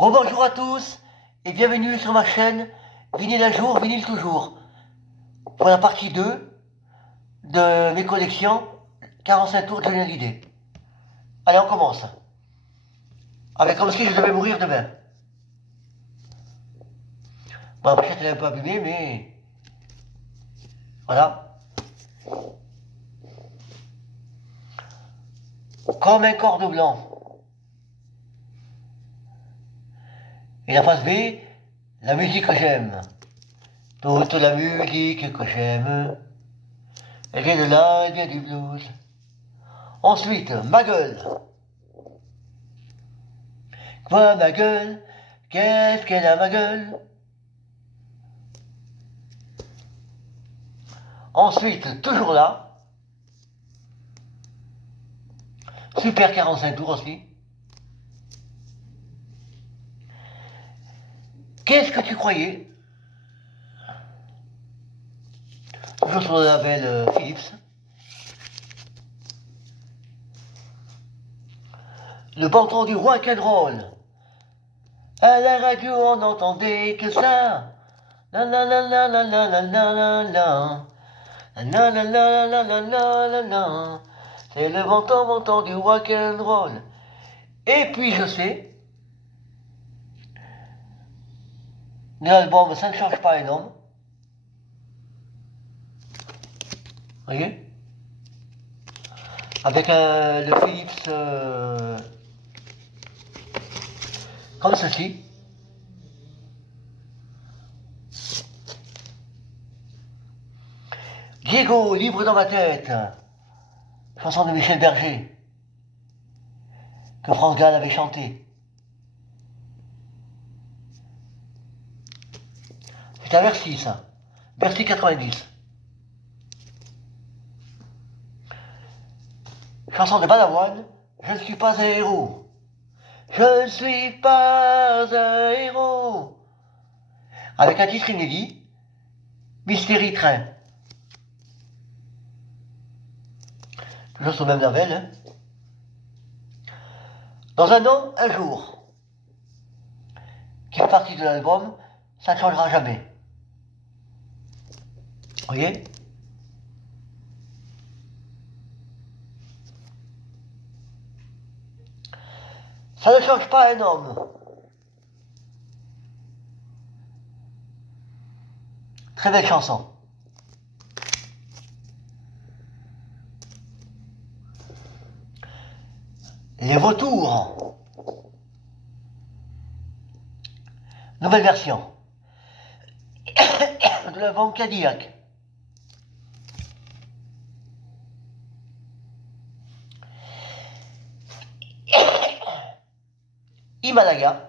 Rebonjour à tous et bienvenue sur ma chaîne Vinyle un jour, vinyle toujours. Pour la partie 2 de mes collections 45 tours de Johnny Hallyday. Allez, on commence. Avec comme si je devais mourir demain. Bon, la pochette elle est un peu abîmée, mais voilà. Comme un cordeau blanc. Et la face B, la musique que j'aime. Toute la musique que j'aime. Elle vient de là, elle vient du blues. Ensuite, ma gueule. Quoi ma gueule? Qu'est-ce qu'elle a ma gueule? Ensuite, toujours là. Super 45 tours aussi. Qu'est-ce que tu croyais? Toujours sur le label Philips. Le banton du rock'n'roll. À la radio, on n'entendait que ça. La la la la la la la la la la. La la la la la la la la la. C'est le banton du rock'n'roll. Et puis je sais, l'album ça ne change pas énorme. Vous voyez? Avec le Philips comme ceci. Diego, libre dans ma tête. Chanson de Michel Berger. Que France Gall avait chanté. C'est à Bercy ça. Bercy 90. Chanson de Balavoine. Je ne suis pas un héros. Je ne suis pas un héros. Avec un titre inédit. Mystérie Train. Toujours sur le même label. Hein. Dans un an, un jour. Qui fait partie de l'album. Ça ne changera jamais. Vous voyez? Ça ne change pas un homme. Très belle chanson. Les vautours. Nouvelle version. De l'album Cadillac. Himalaya.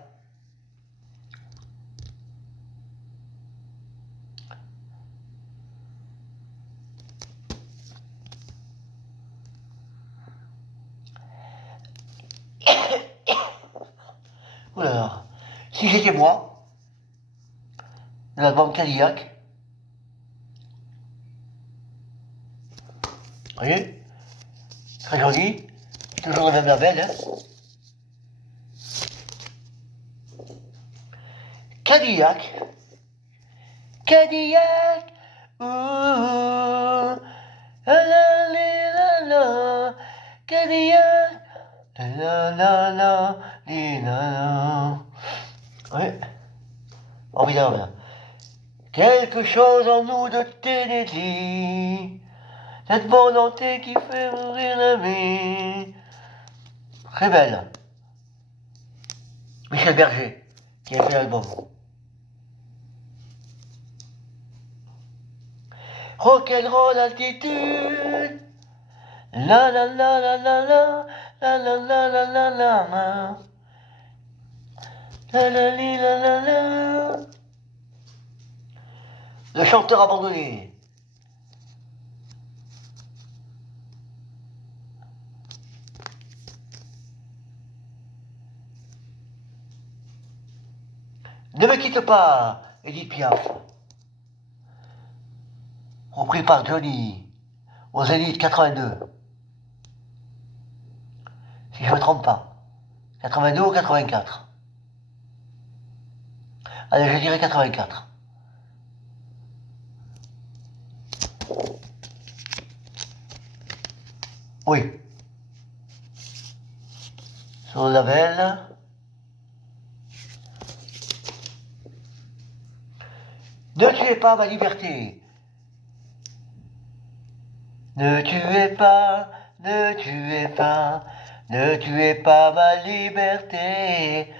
Oula. Si j'étais moi, l'album Cadillac. Vous voyez? Très joli. Toujours le même label. Hein. Cadillac. Cadillac. Ouh. La la la la. Cadillac. La la la la la. Oui. Formidable. Quelque chose en nous de Tennessee. Cette volonté qui fait mourir la vie. Très belle. Michel Berger, qui a fait l'album. Rock'n'roll altitude. La la la la la la. La la la la la la. La la la la la. Le chanteur abandonné. Ne me quitte pas, Edith Piaf. Repris par Johnny, aux Zénith 82. Si je ne me trompe pas. 82 ou 84. Allez, je dirais 84. Oui. Sur le label. Ne tuez pas ma liberté. Ne tuez pas, ne tuez pas, ne tuez pas ma liberté.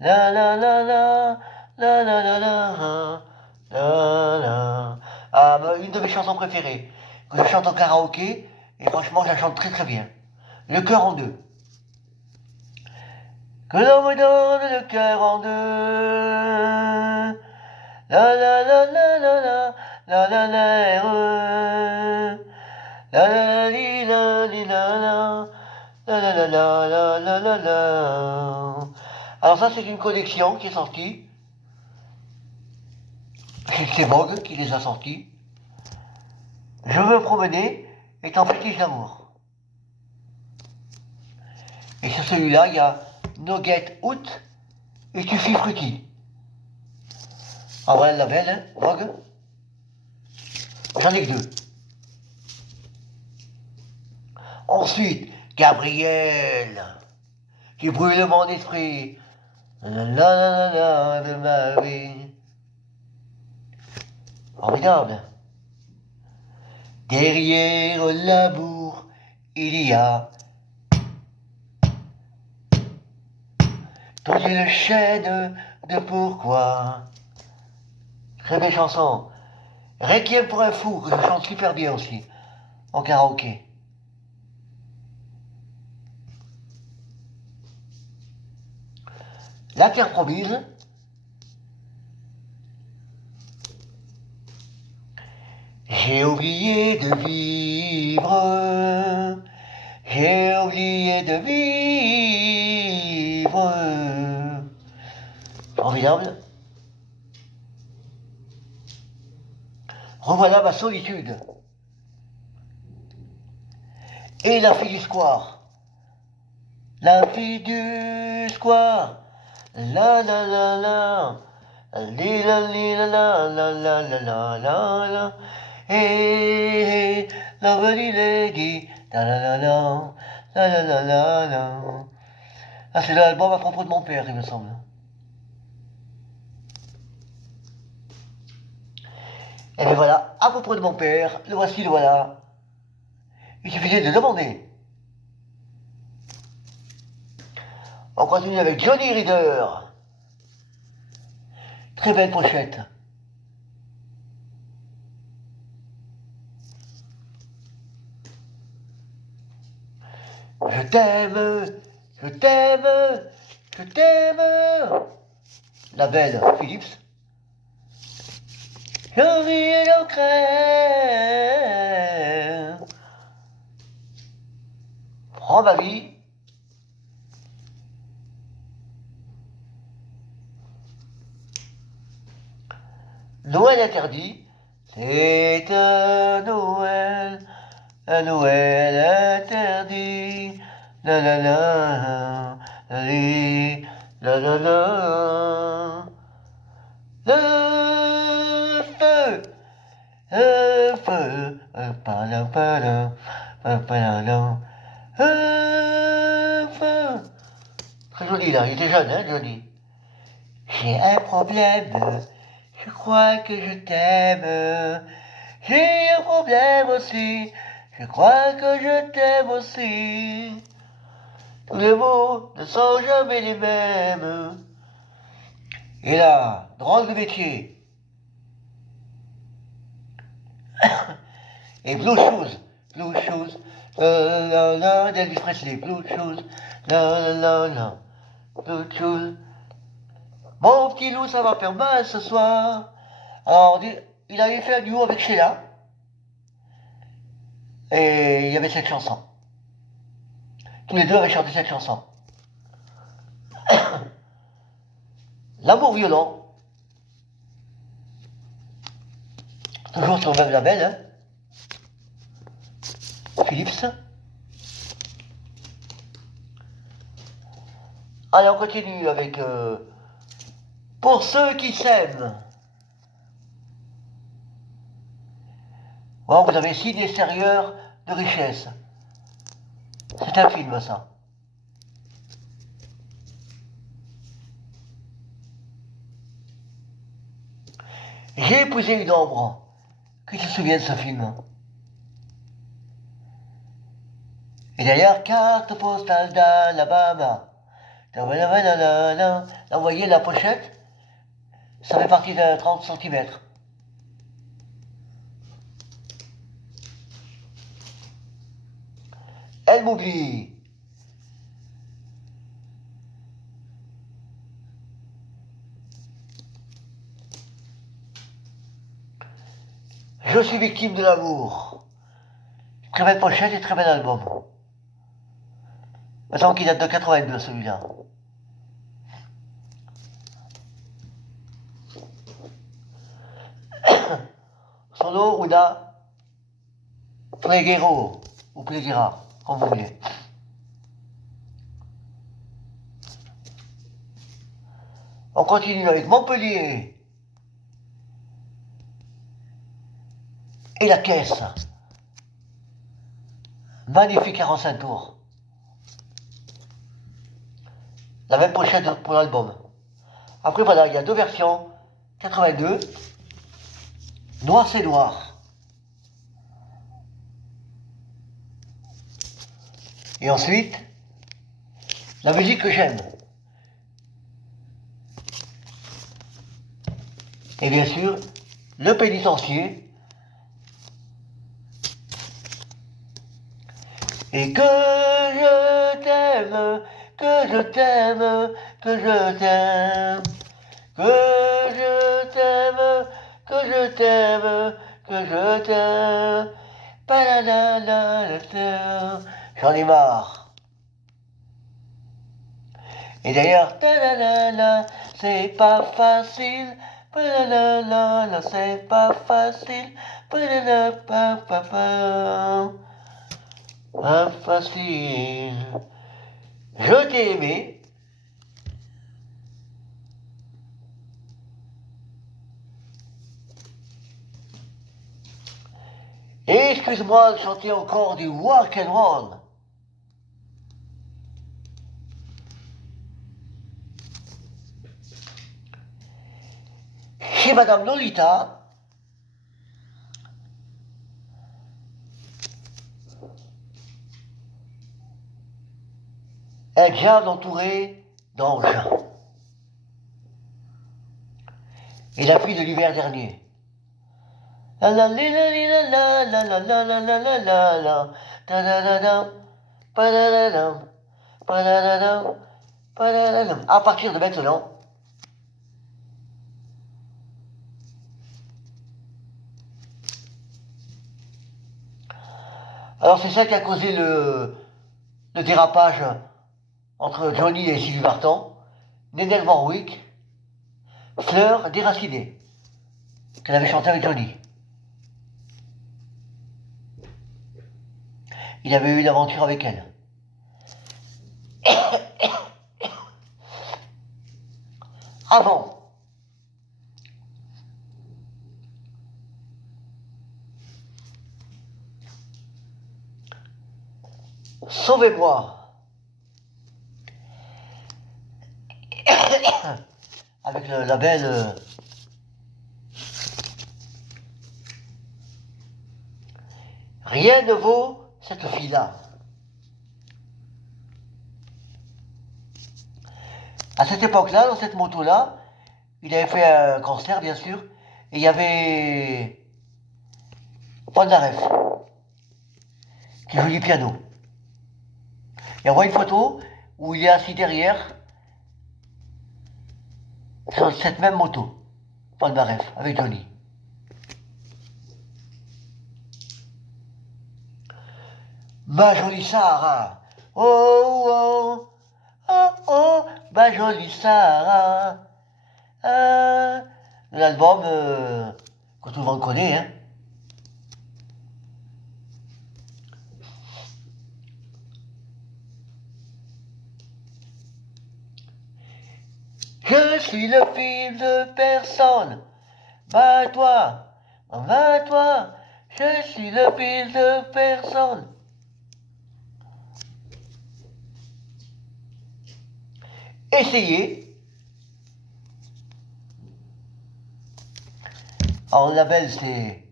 La la la la, la la la la, la la. Ah, une de mes chansons préférées, que je chante au karaoké, et franchement, je la chante très très bien. Le cœur en deux. Que l'on me donne le cœur en deux. La la la la la la, la la la, la la li la li la la, la la la la la la la. Alors ça c'est une collection qui est sortie. C'est Vogue qui les a sortis. Je veux me promener étant fétiche d'amour. Et sur celui-là, il y a No Get Out et Tutti Frutti. En vrai, le label, hein, Vogue. J'en ai que deux. Ensuite, Gabriel, qui brûle mon esprit. La la la la de ma vie. Formidable. Derrière l'amour, il y a toute une chaîne de pourquoi. Très belle chanson. Requiem pour un fou, que je chante super bien aussi, en karaoké. La terre promise. J'ai oublié de vivre. J'ai oublié de vivre. Formidable. Revoilà ma solitude. Et la fille du square. La fille du square. La la la la. Li la li la la la la la la la la. Hey, lovely lady. La la la la. La la la la la. Ah, c'est l'album à propos de mon père, il me semble. Et bien voilà, à propos de mon père, le voici, le voilà. Il suffisait de demander. On continue avec Johnny Reader. Très belle pochette. Je t'aime, je t'aime, je t'aime. La belle Philips. Je vis et je crains. Prends ma vie. Noël interdit. C'est un Noël interdit. La la la, la la la la. Le feu, le feu, pala pala, pala, le feu. Très joli là, il était jeune, hein, Johnny. J'ai un problème, je crois que je t'aime. J'ai un problème aussi, je crois que je t'aime aussi. Tous les mots ne sont jamais les mêmes. Et là, drôle de métier. Et Blue Shoes, la la, d'Elvis Presley, Blue Shoes, la la la, Blue Shoes. Mon petit loup, ça va faire mal ce soir. Alors, il avait fait un duo avec Sheila. Et il y avait cette chanson. Tous les deux avaient chanté cette chanson. L'amour violent. Toujours sur le même label, hein. Philips. Allez, on continue avec Pour ceux qui s'aiment. Bon, vous avez signe extérieur de richesse. C'est un film, ça. J'ai épousé une ombre. Qui se souvient de ce film? Et d'ailleurs, carte postale d'Alabama. Là, vous voyez la pochette? Ça fait partie de 30 cm. Elle m'oublie. Je suis victime de l'amour. Très belle pochette et très bel album. Maintenant qu'il date de 82 celui-là. Solo, Una, Pléguero, ou Pléguera, comme vous voulez. On continue avec Montpellier. Et la caisse. Magnifique 45 tours. La même pochette pour l'album. Après voilà, il y a deux versions. 82. Noir c'est noir. Et ensuite, la musique que j'aime. Et bien sûr, le pénitencier. Et que je t'aime, que je t'aime, que je t'aime, que je t'aime, que je t'aime, que je t'aime. J'en ai marre. Et d'ailleurs, c'est pas facile. C'est pas facile. Pas facile. Je t'ai aimé. Et excuse-moi de chanter encore du rock and roll. Chez Madame Lolita, un diable entouré d'anges. Et la pluie de l'hiver dernier. La la la la la la la la la la la la la da da da da pa da da da pa da da da pa da da da. À partir de maintenant, alors c'est ça qui a causé le dérapage entre Johnny et Sylvie Vartan, Nenel Warwick, Fleur déracinée, qu'elle avait chanté avec Johnny. Il avait eu une aventure avec elle. Avant, Sauvez-moi, avec le label Rien ne vaut cette fille-là. À cette époque-là, dans cette moto-là, il avait fait un concert, bien sûr, et il y avait Paul Naref qui joue du piano. Et on voit une photo où il est assis derrière, sur cette même moto, Paul Naref, avec Johnny. Ma jolie Sarah, oh oh, oh oh, ma jolie Sarah. L'album que tout le monde connaît, hein. Je suis le fils de personne. Va-toi, va-toi. Je suis le fils de personne. Essayez. Alors, le label, c'est...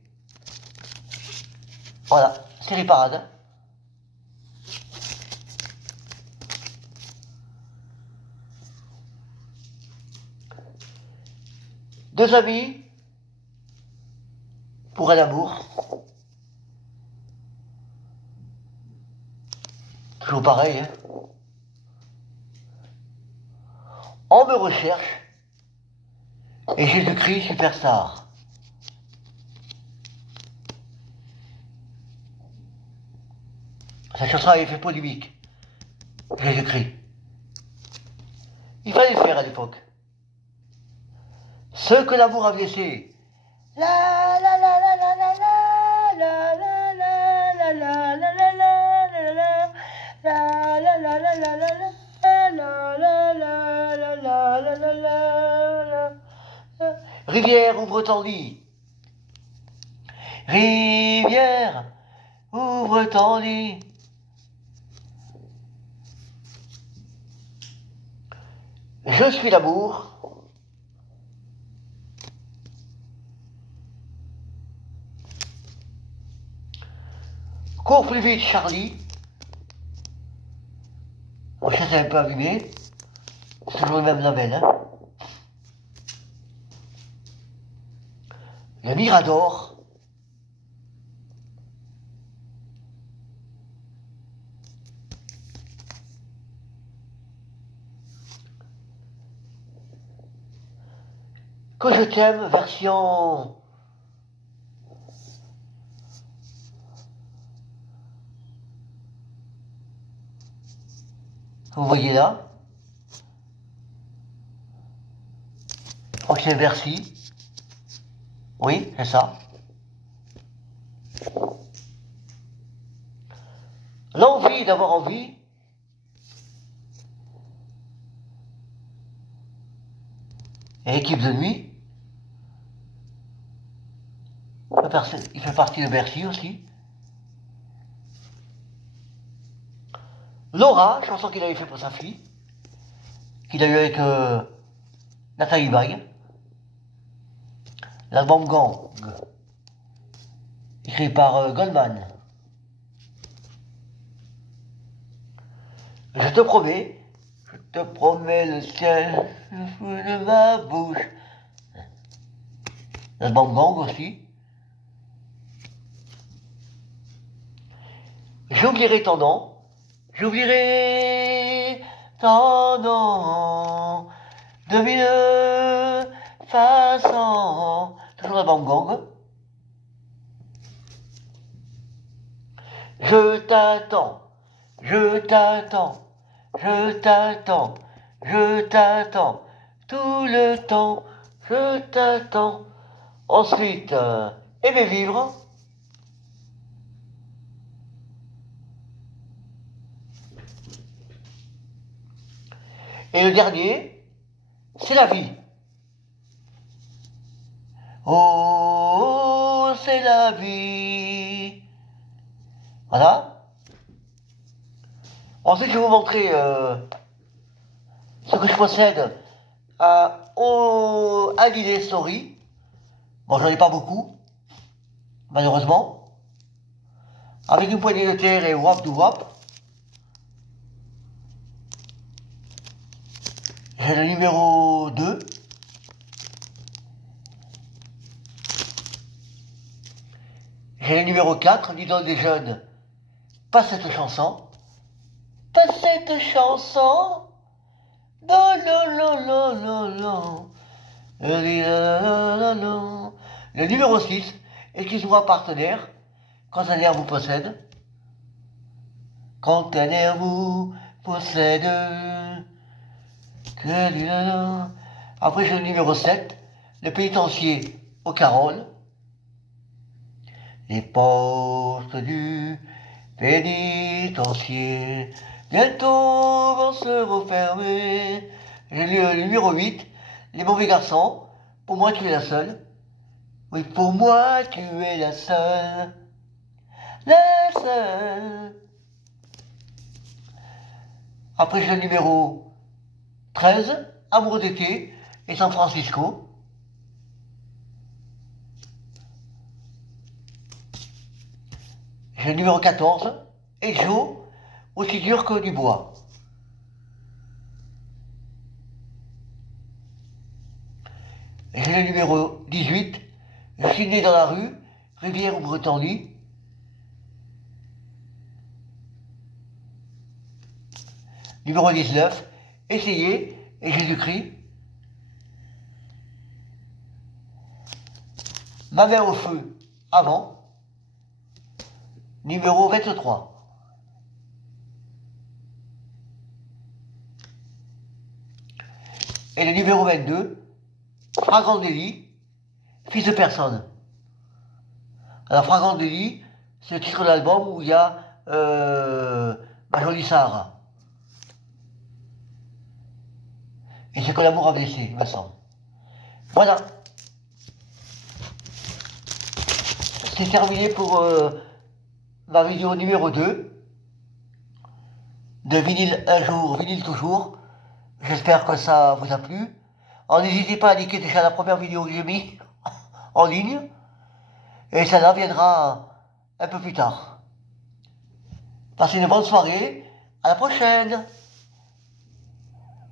Voilà, série parade. Deux amis pour un amour. Toujours pareil, hein. On me recherche. Et Jésus-Christ, superstar. Cette chanson avait fait polémique. Jésus-Christ. Il fallait le faire à l'époque. Ce que l'amour a blessé. La la la la la la la la la la la la la la la la la la la la Rivière, ouvre ton lit. Rivière, ouvre ton lit. Je suis l'amour. Cours plus vite, Charlie. Mon chien s'est un peu allumé. C'est toujours le même label, hein. Le Mirador. Que je t'aime, version... Vous voyez là. Je crois que c'est Bercy. Oui, c'est ça. L'envie d'avoir envie. Et équipe de nuit. Il fait partie de Bercy aussi. Laura, chanson qu'il avait fait pour sa fille. Qu'il a eu avec Nathalie Baye. L'album Gang. Écrit par Goldman. Je te promets le ciel, le fou de ma bouche. L'album Gang aussi. J'oublierai ton nom. J'oublierai ton nom de mille façons. Toujours l'album Gang. Je t'attends, je t'attends. Je t'attends, je t'attends, tout le temps, je t'attends. Ensuite, aimer vivre. Et le dernier, c'est la vie. Oh, c'est la vie. Voilà. Ensuite, je vais vous montrer ce que je possède à l'idée Story. Bon, j'en ai pas beaucoup, malheureusement. Avec une poignée de terre et wap du wap. J'ai le numéro 2. J'ai le numéro 4, l'idole des jeunes. Pas cette chanson. Pas cette chanson. Non, non, non, non, non, non. Le numéro 6, excuse-moi partenaire, quand un air vous possède. Quand un air vous possède. Après j'ai le numéro 7, le pénitencier au Carole. Les portes du pénitencier bientôt vont se refermer. J'ai le numéro 8, Les mauvais garçons. Pour moi, tu es la seule. Oui, pour moi, tu es la seule. La seule. Après, j'ai le numéro 13, Amour d'été et San Francisco. J'ai le numéro 14, et Joe, aussi dur que du bois. J'ai le numéro 18, Je suis né dans la rue, Rivière ou Bretagne. Numéro 19, Essayez et Jésus-Christ. Ma main au feu, avant. Numéro 23. Et le numéro 22, Fragant délit, Fils de personne. Alors Fragant délit, c'est le titre de l'album où il y a Ma jolie Sahara. Et c'est que l'amour a blessé, il me semble. Voilà. C'est terminé pour ma vidéo numéro 2 de vinyle un jour, vinyle toujours. J'espère que ça vous a plu. Alors n'hésitez pas à liker déjà la première vidéo que j'ai mise en ligne. Et celle-là viendra un peu plus tard. Passez une bonne soirée. À la prochaine.